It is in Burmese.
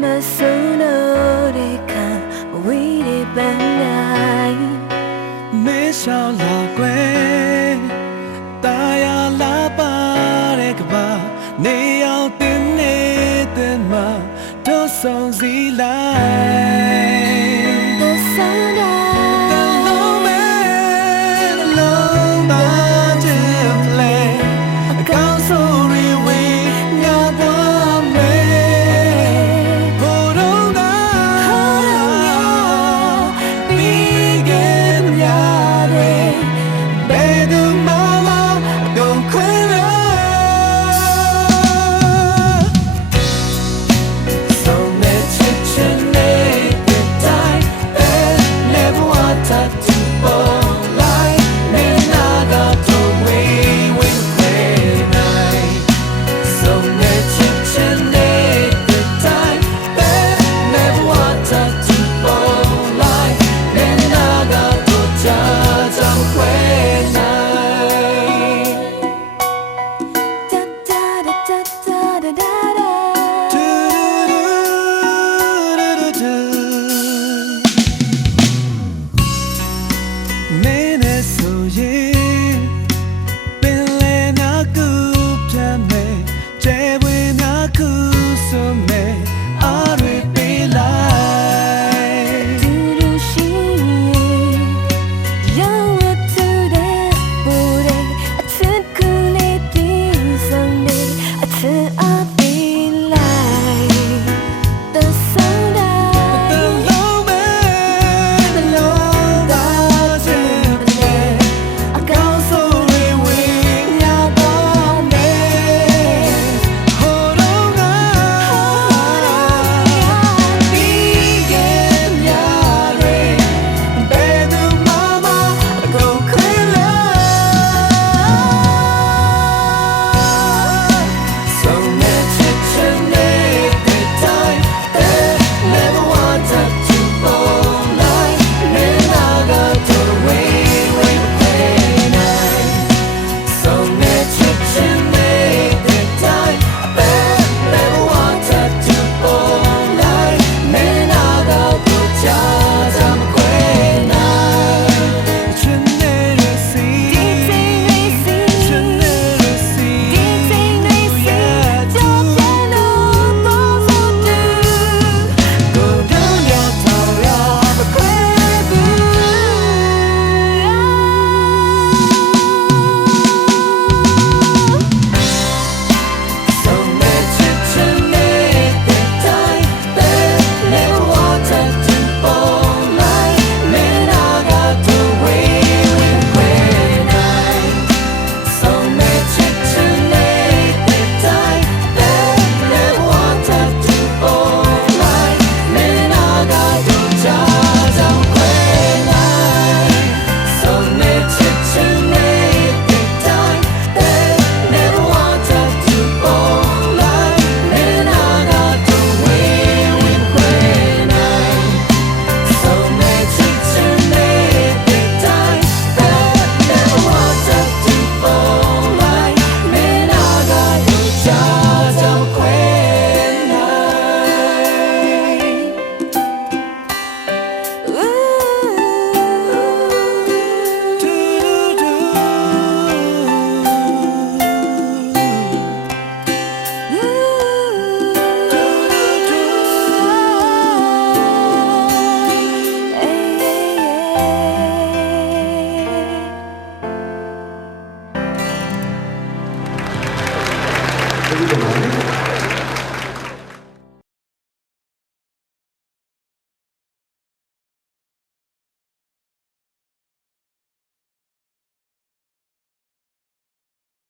sooner they come we depend မေးရှောင်းလာကွယ်ตาရလာပါတဲ့ကဘာနေအောင်တင်းနေတဲ့မှာတို့ဆုံးစီလိုက်